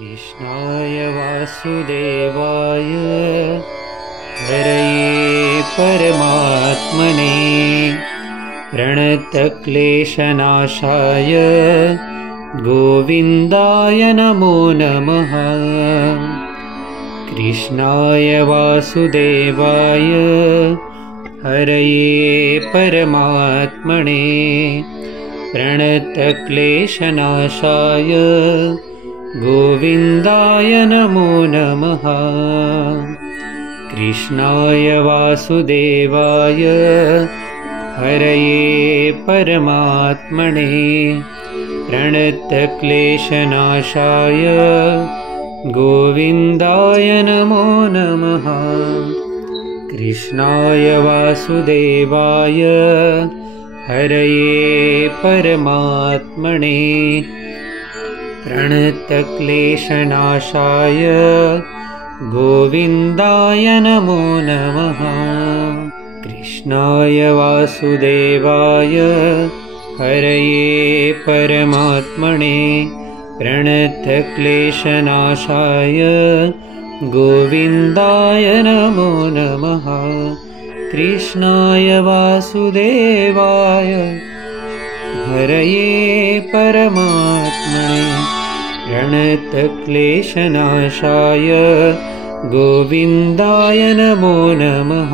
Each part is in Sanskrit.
कृष्णाय वासुदेवाय हरये परमात्मने प्रणतक्लेशनाशाय गोविन्दाय नमो नमः। कृष्णाय वासुदेवाय हरये परमात्मने प्रणतक्लेशनाशाय गोविन्दाय नमो नमः। कृष्णाय वासुदेवाय हरये परमात्मने प्रणतक्लेशनाशाय गोविन्दाय नमो नमः। कृष्णाय वासुदेवाय हरये परमात्मने प्रणतक्लेशनाशाय गोविन्दाय नमो नमः। कृष्णाय वासुदेवाय हरये परमात्मने प्रणतक्लेशनाशाय गोविन्दाय नमो नमः। कृष्णाय वासुदेवाय हरये परमात्मने प्रणतक्लेशनाशाय गोविन्दाय नमो नमः।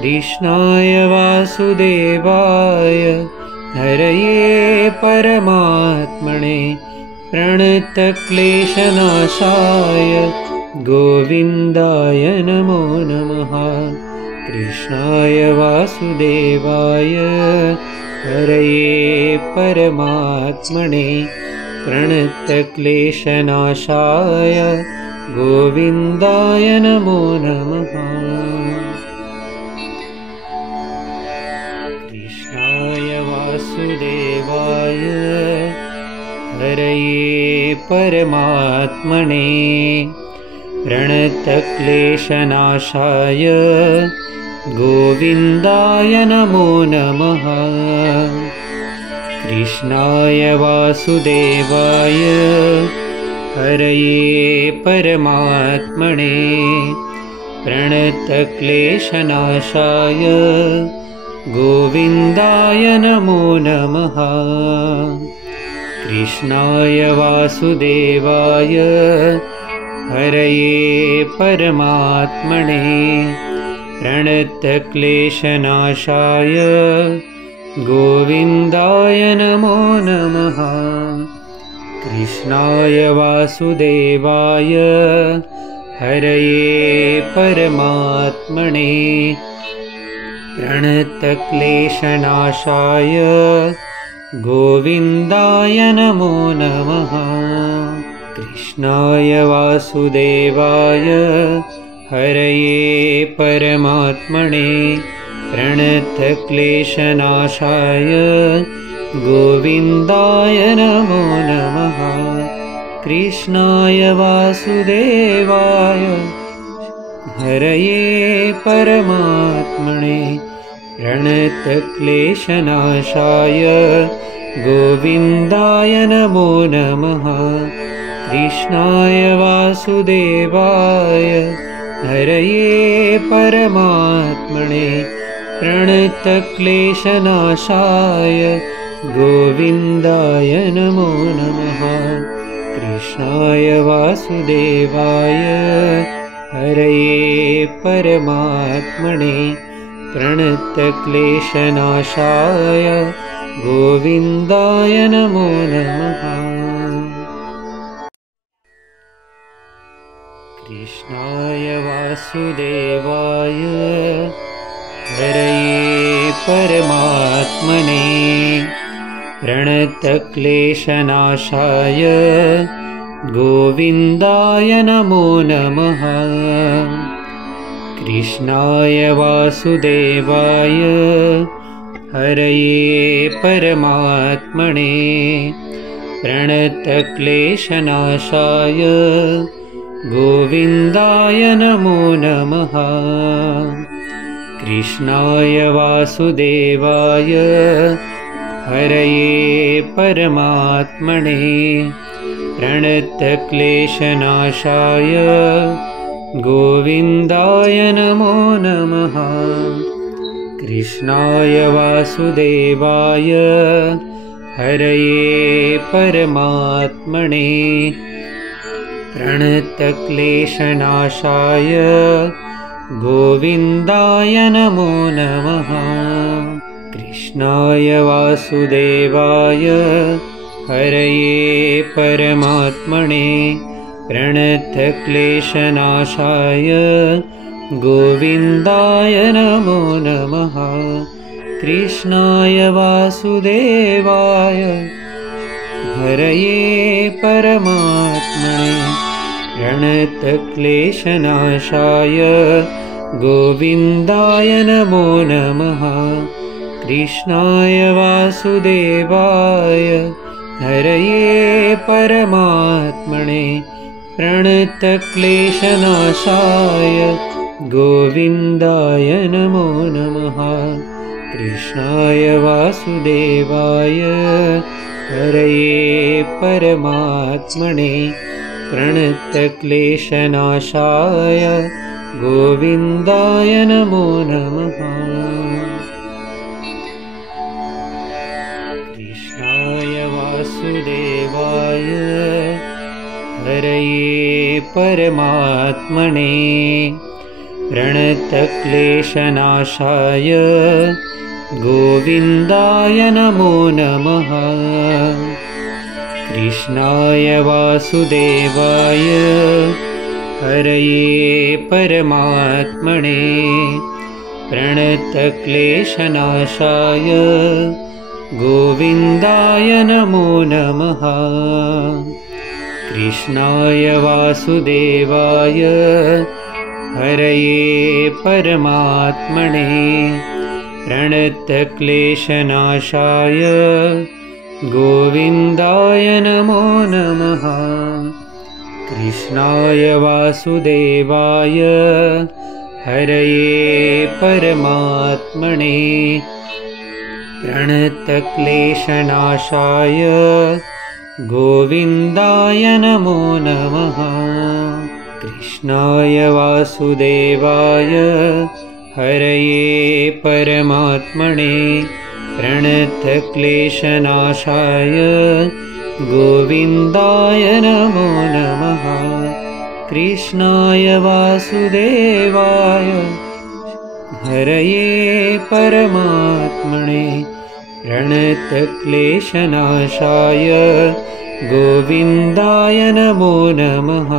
कृष्णाय वासुदेवाय हरये परमात्मने प्रणतक्लेशनाशाय गोविन्दाय नमो नमः। कृष्णाय वासुदेवाय हरये परमात्मने प्रणतक्लेशनाशाय गोविन्दाय नमो नमः। कृष्णाय वासुदेवाय हरये परमात्मने प्रणतक्लेशनाशाय गोविन्दाय नमो नमः। कृष्णाय वासुदेवाय हरये परमात्मने प्रणतक्लेशनाशाय गोविन्दाय नमो नमः। कृष्णाय वासुदेवाय हरये परमात्मने प्रणतक्लेशनाशाय गोविन्दाय नमो नमः। कृष्णाय वासुदेवाय हरये परमात्मने प्रणतक्लेशनाशाय गोविन्दाय नमो नमः। कृष्णाय वासुदेवाय हरये परमात्मने प्रणतक्लेशनाशाय गोविन्दाय नमो नमः। कृष्णाय वासुदेवाय हरये परमात्मने प्रणतक्लेशनाशाय गोविन्दाय नमो नमः। कृष्णाय वासुदेवाय हरये परमात्मने प्रणतक्लेशनाशाय गोविन्दाय नमो नमः। कृष्णाय वासुदेवाय हरये परमात्मने प्रणतक्लेशनाशाय गोविन्दाय नमो नमः। कृष्णाय वासुदेवाय हरये परमात्मने प्रणतक्लेशनाशाय गोविन्दाय नमो नमः। कृष्णाय वासुदेवाय हरये परमात्मने प्रणतक्लेशनाशाय गोविन्दाय नमो नमः। कृष्णाय वासुदेवाय हरये परमात्मने प्रणतक्लेशनाशाय गोविन्दाय नमो नमः। कृष्णाय वासुदेवाय हरये परमात्मने प्रणतक्लेशनाशाय गोविन्दाय नमो नमः। कृष्णाय वासुदेवाय हरये परमात्मने प्रणतक्लेशनाशाय गोविन्दाय नमो नमः। कृष्णाय वासुदेवाय हरये परमात्मने प्रणतक्लेशनाशाय गोविन्दाय नमो नमः। कृष्णाय वासुदेवाय हरये परमात्मने प्रणतक्लेशनाशाय गोविन्दाय नमो नमः। कृष्णाय वासुदेवाय हरये परमात्मने प्रणतक्लेशनाशाय गोविन्दाय नमो नमः। कृष्णाय वासुदेवाय हरये परमात्मने प्रणतक्लेशनाशाय गोविन्दाय नमो नमः। कृष्णाय वासुदेवाय हरये परमात्मने प्रणतक्लेशनाशाय गोविन्दाय नमो नमः। कृष्णाय वासुदेवाय हरये परमात्मने प्रणतक्लेशनाशाय गोविन्दाय नमो नमः। कृष्णाय वासुदेवाय हरये परमात्मने प्रणतक्लेशनाशाय गोविन्दाय नमो नमः। कृष्णाय वासुदेवाय हरये परमात्मने प्रणतक्लेशनाशाय गोविन्दाय नमो नमः। कृष्णाय वासुदेवाय हरये परमात्मने प्रणतक्लेशनाशाय गोविन्दाय नमो नमः।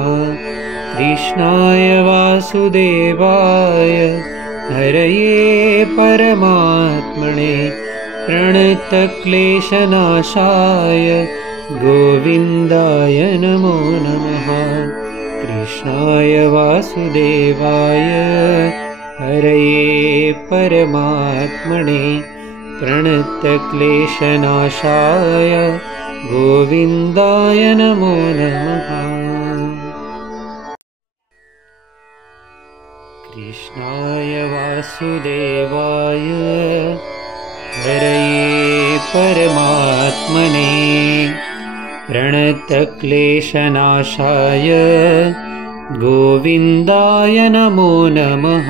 कृष्णाय वासुदेवाय हरये परमात्मने प्रणतक्लेशनाशाय गोविन्दाय नमो नमः। कृष्णाय वासुदेवाय हरये परमात्मने प्रणतक्लेशनाशाय गोविन्दाय नमो नमः। कृष्णाय वासुदेवाय हरये परमात्मने प्रणतक्लेशनाशाय गोविन्दाय नमो नमः।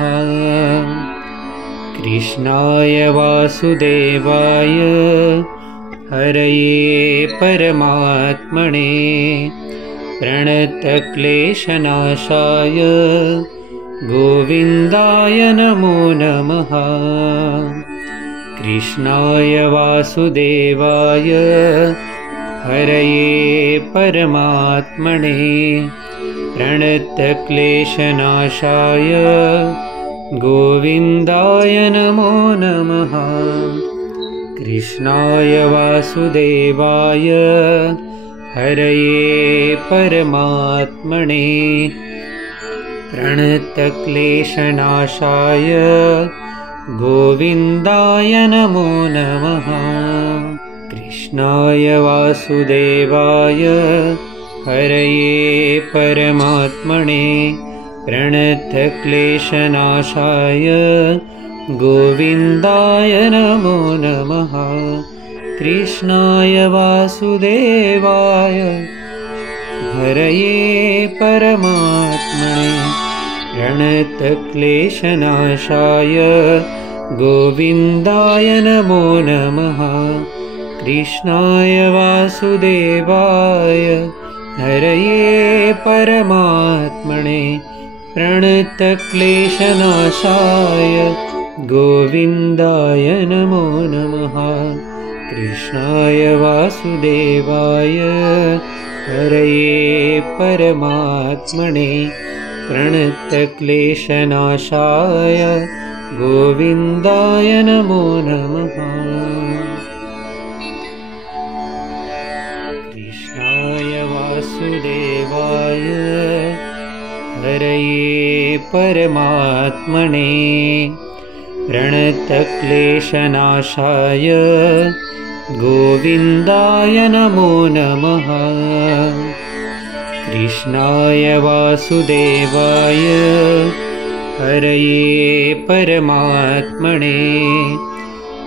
कृष्णाय वासुदेवाय हरये परमात्मने प्रणतक्लेशनाशाय गोविन्दाय नमो नमः। कृष्णाय वासुदेवाय हरये परमात्मने प्रणतक्लेशनाशाय गोविन्दाय नमो नमः। कृष्णाय वासुदेवाय हरये परमात्मने प्रणतक्लेशनाशाय गोविन्दाय नमो नमः। कृष्णाय वासुदेवाय हरये परमात्मने प्रणतक्लेशनाशाय गोविन्दाय नमो नमः। कृष्णाय वासुदेवाय हरये परमात्मने प्रणतक्लेशनाशाय गोविन्दाय नमो नमः। कृष्णाय वासुदेवाय हरये परमात्मने प्रणतक्लेशनाशाय गोविन्दाय नमो नमः। कृष्णाय वासुदेवाय हरये परमात्मने प्रणतक्लेशनाशाय गोविन्दाय नमो नमः। कृष्णाय वासुदेवाय हरये परमात्मने प्रणतक्लेशनाशाय गोविन्दाय नमो नमः। कृष्णाय वासुदेवाय हरये परमात्मने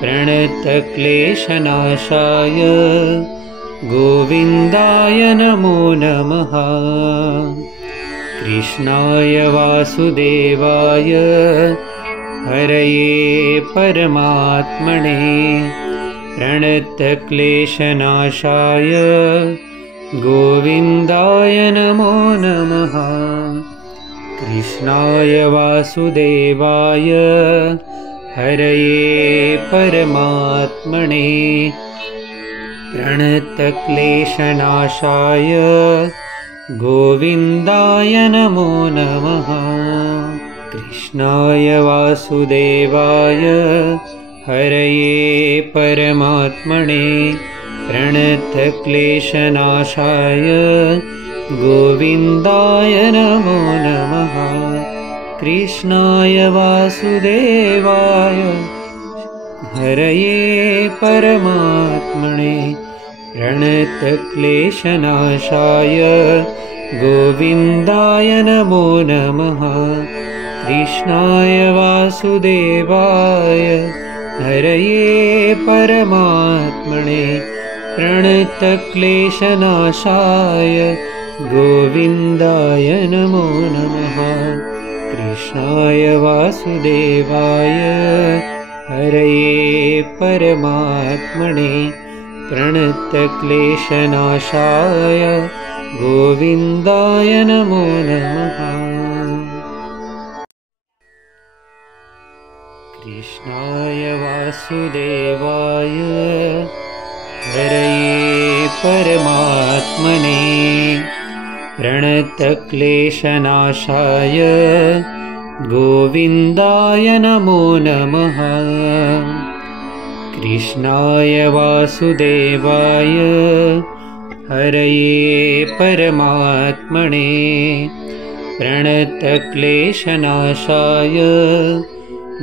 प्रणतक्लेशनाशाय गोविन्दाय नमो नमः। कृष्णाय वासुदेवाय हरये परमात्मने प्रणतक्लेशनाशाय गोविन्दाय नमो नमः। कृष्णाय वासुदेवाय हरये परमात्मने प्रणतक्लेशनाशाय गोविन्दाय नमो नमः। कृष्णाय वासुदेवाय हरये परमात्मने प्रणतक्लेशनाशाय गोविन्दाय नमो नमः। कृष्णाय वासुदेवाय हरये परमात्मने प्रणतक्लेशनाशाय गोविन्दाय नमो नमः। कृष्णाय वासुदेवाय हरये परमात्मने प्रणतक्लेशनाशाय गोविन्दाय नमो नमः। कृष्णाय वासुदेवाय हरये परमात्मने प्रणतक्लेशनाशाय गोविन्दाय नमो नमः। कृष्णाय वासुदेवाय हरये परमात्मने प्रणतक्लेशनाशाय गोविन्दाय नमो नमः। कृष्णाय वासुदेवाय हरये परमात्मने प्रणतक्लेशनाशाय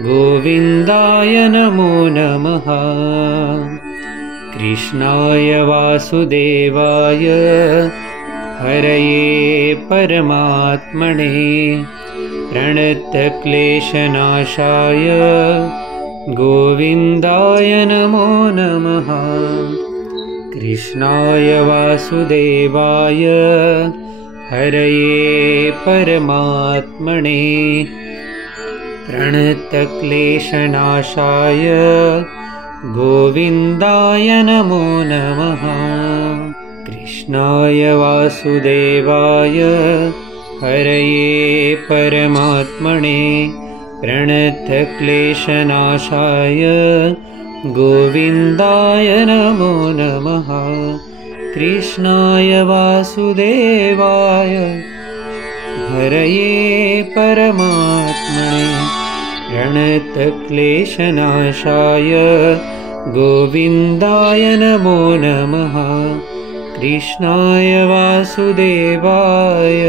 गोविन्दाय नमो नमः। कृष्णाय वासुदेवाय हरये परमात्मने प्रणतक्लेशनाशाय गोविन्दाय नमो नमः। कृष्णाय वासुदेवाय हरये परमात्मने प्रणतक्लेशनाशाय गोविन्दाय नमो नमः। कृष्णाय वासुदेवाय हरये परमात्मने प्रणतक्लेशनाशाय गोविन्दाय नमो नमः। कृष्णाय वासुदेवाय हरये परमात्मने प्रणतक्लेशनाशाय गोविन्दाय नमो नमः। कृष्णाय वासुदेवाय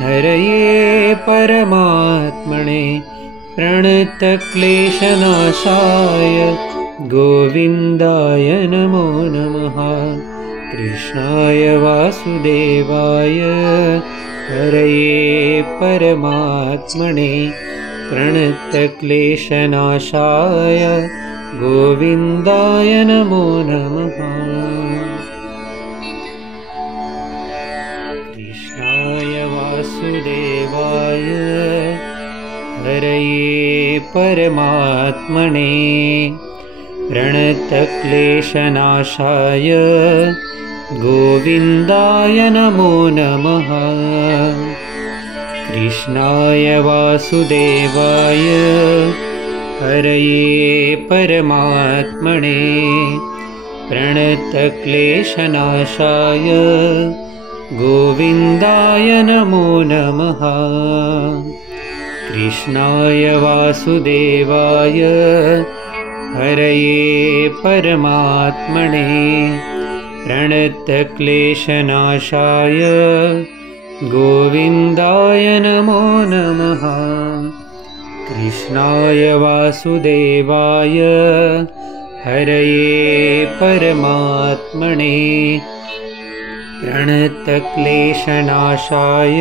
हरये परमात्मने प्रणतक्लेशनाशाय गोविन्दाय नमो नमः। कृष्णाय वासुदेवाय हरये परमात्मने प्रणतक्लेशनाशाय गोविन्दाय नमो नमः। हरये परमात्मने प्रणतक्लेशनाशाय गोविन्दाय नमो नमः। कृष्णाय वासुदेवाय हरये परमात्मने प्रणतक्लेशनाशाय गोविन्दाय नमो नमः। कृष्णाय वासुदेवाय हरये परमात्मने प्रणतक्लेशनाशाय गोविन्दाय नमो नमः। कृष्णाय वासुदेवाय हरये परमात्मने प्रणतक्लेशनाशाय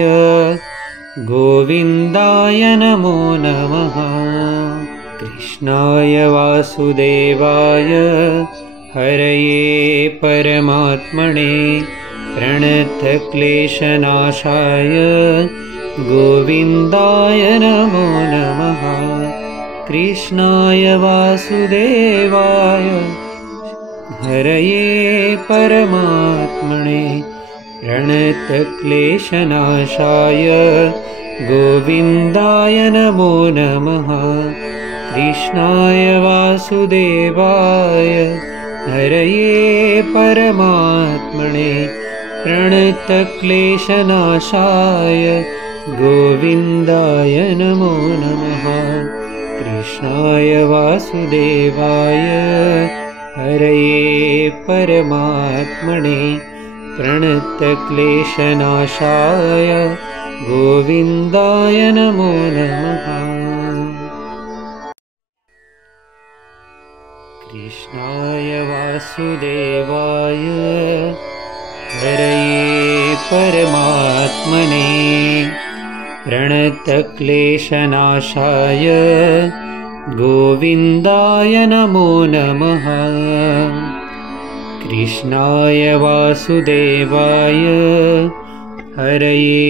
गोविन्दाय नमो नमः। कृष्णाय वासुदेवाय हरये परमात्मने प्रणतक्लेशनाशाय गोविन्दाय नमो नमः। कृष्णाय वासुदेवाय हरये परमात्मने प्रणतक्लेशनाशाय गोविन्दाय नमो नमः। कृष्णाय वासुदेवाय हरये परमात्मने प्रणतक्लेशनाशाय गोविन्दाय नमो नमः। कृष्णाय वासुदेवाय हरये परमात्मने प्रणतक्लेशनाशाय गोविन्दाय नमो नमः। कृष्णाय वासुदेवाय हरये परमात्मने प्रणतक्लेशनाशाय गोविन्दाय नमो नमः। कृष्णाय वासुदेवाय हरये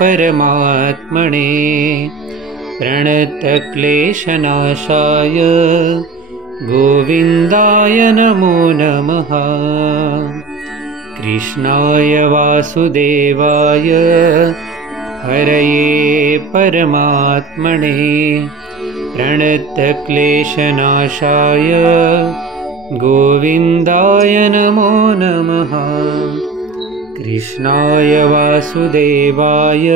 परमात्मने प्रणतक्लेशनाशाय गोविन्दाय नमो नमः। कृष्णाय वासुदेवाय हरये परमात्मने प्रणतक्लेशनाशाय गोविन्दाय नमो नमः। कृष्णाय वासुदेवाय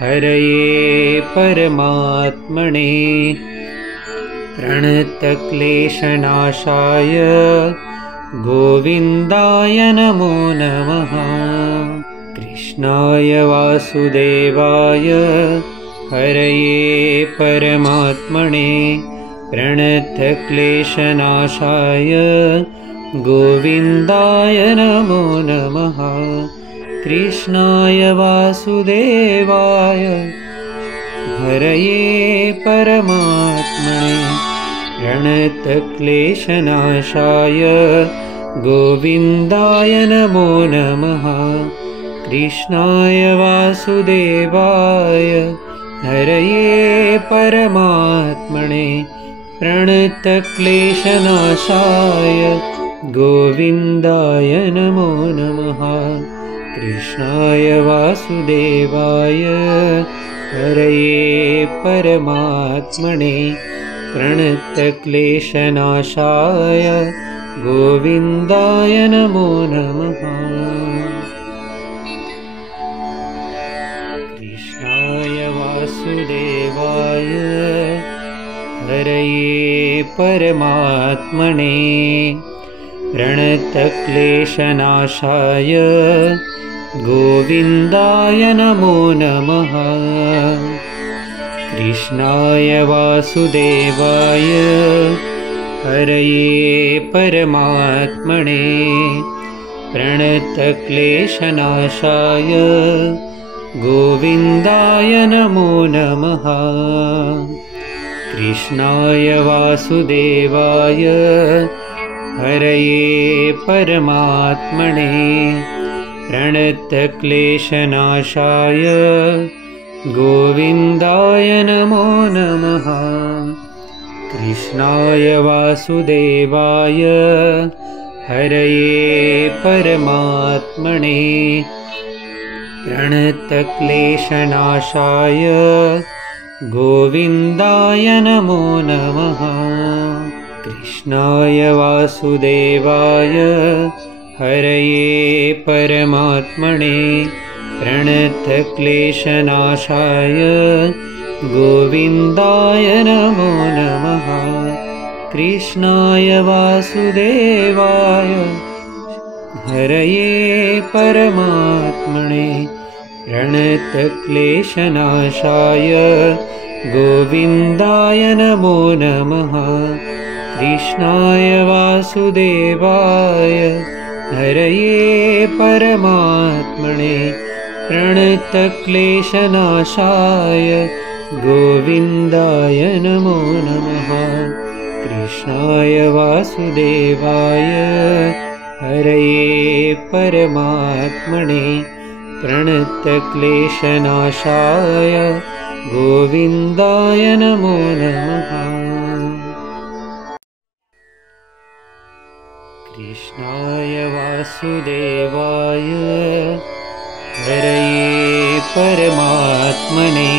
हरये परमात्मने प्रणतक्लेशनाशाय गोविन्दाय नमो नमः। कृष्णाय वासुदेवाय हरये परमात्मने प्रणतक्लेशनाशाय गोविन्दाय नमो नमः। कृष्णाय वासुदेवाय हरये परमात्मने प्रणतक्लेशनाशाय गोविन्दाय नमो नमः। कृष्णाय वासुदेवाय हरये परमात्मने प्रणतक्लेशनाशाय गोविन्दाय नमो नमः। कृष्णाय वासुदेवाय हरये परमात्मने प्रणतक्लेशनाशाय गोविन्दाय नमो नमः। कृष्णाय वासुदेवाय हरये परमात्मने प्रणतक्लेशनाशाय गोविन्दाय नमो नमः। कृष्णाय वासुदेवाय हरये परमात्मने प्रणतक्लेशनाशाय गोविन्दाय नमो नमः। कृष्णाय वासुदेवाय हरये परमात्मने प्रणतक्लेशनाशाय गोविन्दाय नमो नमः। कृष्णाय वासुदेवाय हरये परमात्मने प्रणतक्लेशनाशाय गोविन्दाय नमो नमः। कृष्णाय वासुदेवाय हरये परमात्मने प्रणतक्लेशनाशाय गोविन्दाय नमो नमः। कृष्णाय वासुदेवाय हरये परमात्मने प्रणतक्लेशनाशाय गोविन्दाय नमो नमः। कृष्णाय वासुदेवाय हरये परमात्मने प्रणतक्लेशनाशाय गोविन्दाय नमो नमः। कृष्णाय वासुदेवाय हरये परमात्मने प्रणतक्लेशनाशाय गोविन्दाय नमो नमः। कृष्णाय वासुदेवाय हरये परमात्मने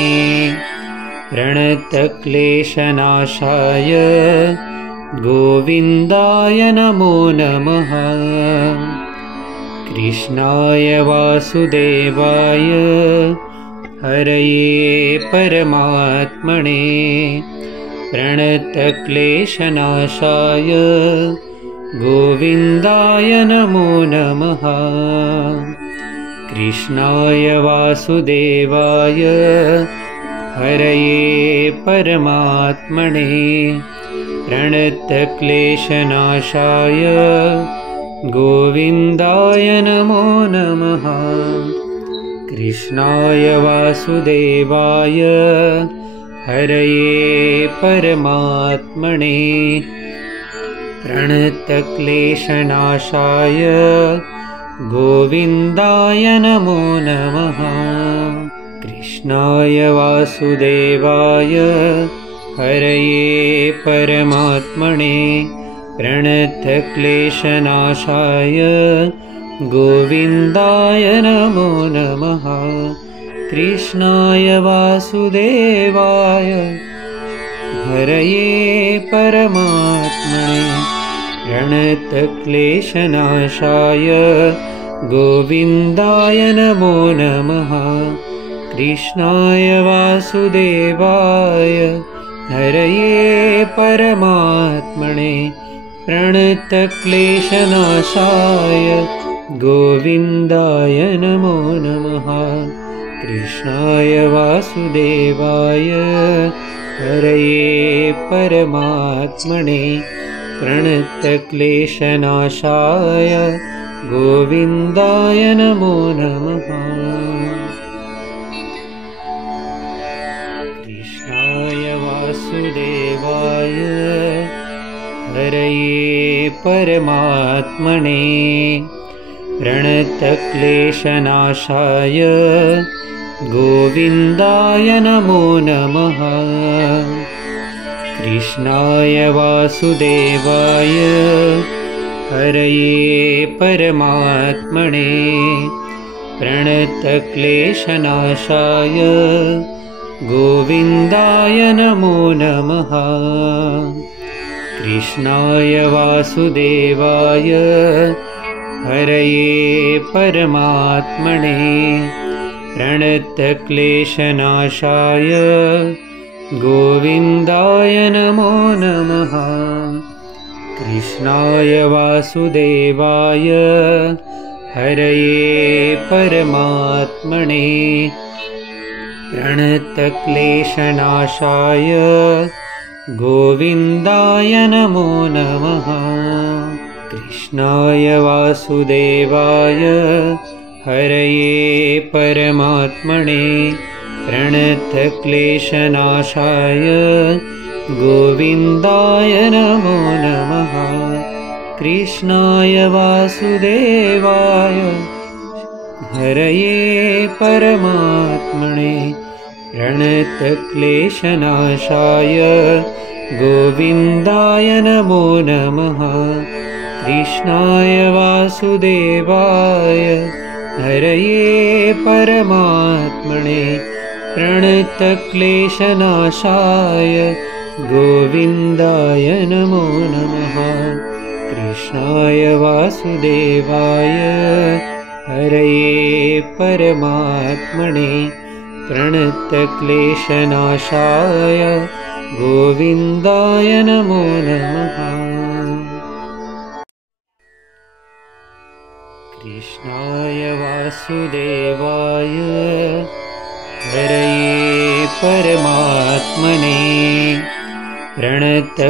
प्रणतक्लेशनाशाय गोविन्दाय नमो नमः। कृष्णाय वासुदेवाय हरये परमात्मने प्रणतक्लेशनाशाय गोविन्दाय नमो नमः। कृष्णाय वासुदेवाय हरये परमात्मने प्रणतक्लेशनाशाय गोविन्दाय नमो नमः। कृष्णाय वासुदेवाय हरये परमात्मने प्रणतक्लेशनाशाय गोविन्दाय नमो नमः। कृष्णाय वासुदेवाय हरये परमात्मने प्रणतक्लेशनाशाय गोविन्दाय नमो नमः। कृष्णाय वासुदेवाय हरये परमात्मने प्रणतक्लेशनाशाय गोविन्दाय नमो नमः। कृष्णाय वासुदेवाय हरये परमात्मने प्रणतक्लेशनाशाय गोविन्दाय नमो नमः। कृष्णाय वासुदेवाय हरये परमात्मने प्रणतक्लेशनाशाय गोविन्दाय नमो नमः। कृष्णाय वासुदेवाय हरये परमात्मने प्रणतक्लेशनाशाय गोविन्दाय नमो नमः। कृष्णाय वासुदेवाय हरये परमात्मने प्रणतक्लेशनाशाय गोविन्दाय नमो नमः। कृष्णाय वासुदेवाय हरये परमात्मने प्रणतक्लेशनाशाय गोविन्दाय नमो नमः। कृष्णाय वासुदेवाय हरये परमात्मने प्रणतक्लेशनाशाय गोविन्दाय नमो नमः। कृष्णाय वासुदेवाय हरये परमात्मने प्रणतक्लेशनाशाय गोविन्दाय नमो नमः। कृष्णाय वासुदेवाय हरये परमात्मने प्रणतक्लेशनाशाय गोविन्दाय नमो नमः। कृष्णाय वासुदेवाय हरये परमात्मने प्रणतक्लेशनाशाय गोविन्दाय नमो नमः। कृष्णाय वासुदेवाय हरये परमात्मने प्रणतक्लेशनाशाय गोविन्दाय नमो नमः। कृष्णाय वासुदेवाय हरये परमात्मने प्रणतक्लेशनाशाय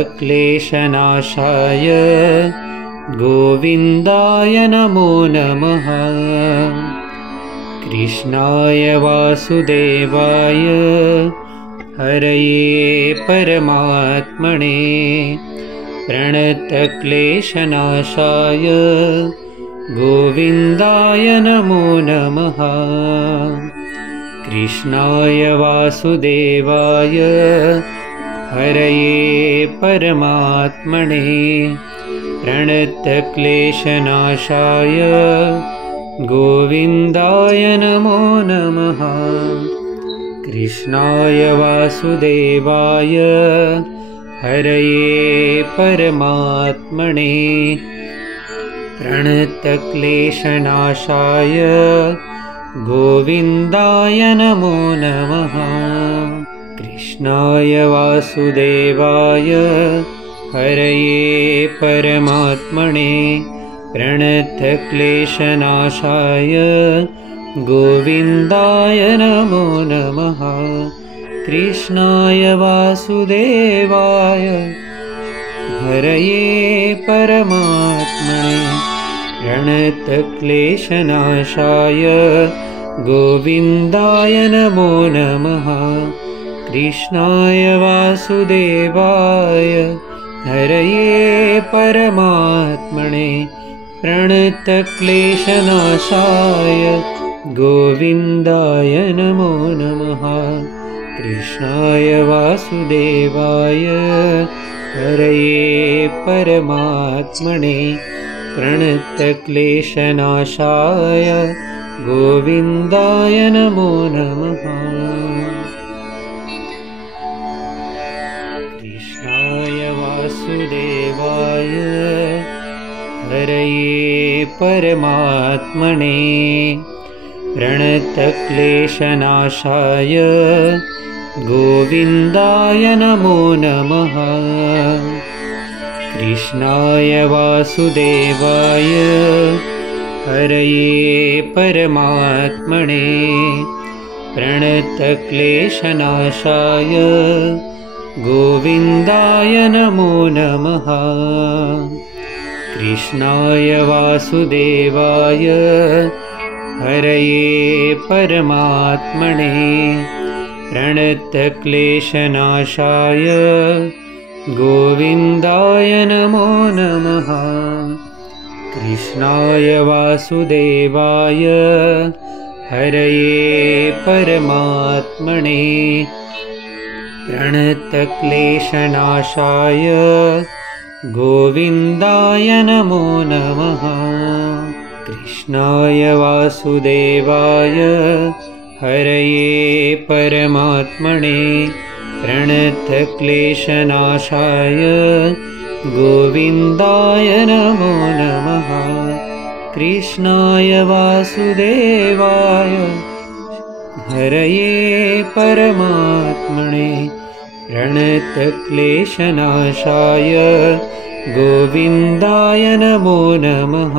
गोविन्दाय नमो नमः। कृष्णाय वासुदेवाय हरये परमात्मने प्रणतक्लेशनाशाय गोविन्दाय नमो नमः। कृष्णाय वासुदेवाय हरये परमात्मने प्रणतक्लेशनाशाय गोविन्दाय नमो नमः। कृष्णाय वासुदेवाय हरये परमात्मने प्रणतक्लेशनाशाय गोविन्दाय नमो नमः। कृष्णाय वासुदेवाय हरये परमात्मने प्रणतक्लेशनाशाय गोविन्दाय नमो नमः। कृष्णाय वासुदेवाय हरये परमात्मने प्रणतक्लेशनाशाय गोविन्दाय नमो नमः। कृष्णाय वासुदेवाय हरये परमात्मने प्रणतक्लेशनाशाय गोविन्दाय नमो नमः। कृष्णाय वासुदेवाय हरये परमात्मने प्रणतक्लेशनाशाय गोविन्दाय नमो नमः। कृष्णाय वासुदेवाय हरये परमात्मने प्रणतक्लेशनाशाय गोविन्दाय नमो नमः। कृष्णाय वासुदेवाय हरये परमात्मने प्रणतक्लेशनाशाय गोविन्दाय नमो नमः। कृष्णाय वासुदेवाय हरये परमात्मने प्रणतक्लेशनाशाय गोविन्दाय नमो नमः। कृष्णाय वासुदेवाय हरये परमात्मने प्रणतक्लेशनाशाय गोविन्दाय नमो नमः। कृष्णाय वासुदेवाय हरये परमात्मने प्रणतक्लेशनाशाय गोविन्दाय नमो नमः। कृष्णाय वासुदेवाय हरये परमात्मने प्रणतक्लेशनाशाय गोविन्दाय नमो नमः।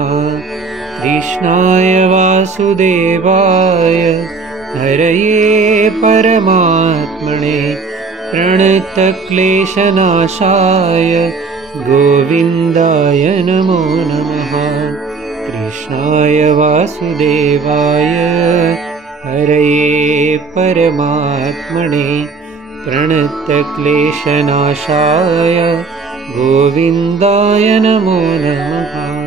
कृष्णाय वासुदेवाय हरये परमात्मने प्रणतक्लेशनाशाय गोविन्दाय नमो नमः। कृष्णाय वासुदेवाय हरये परमात्मने प्रणतक्लेशनाशाय गोविन्दाय नमो नमः।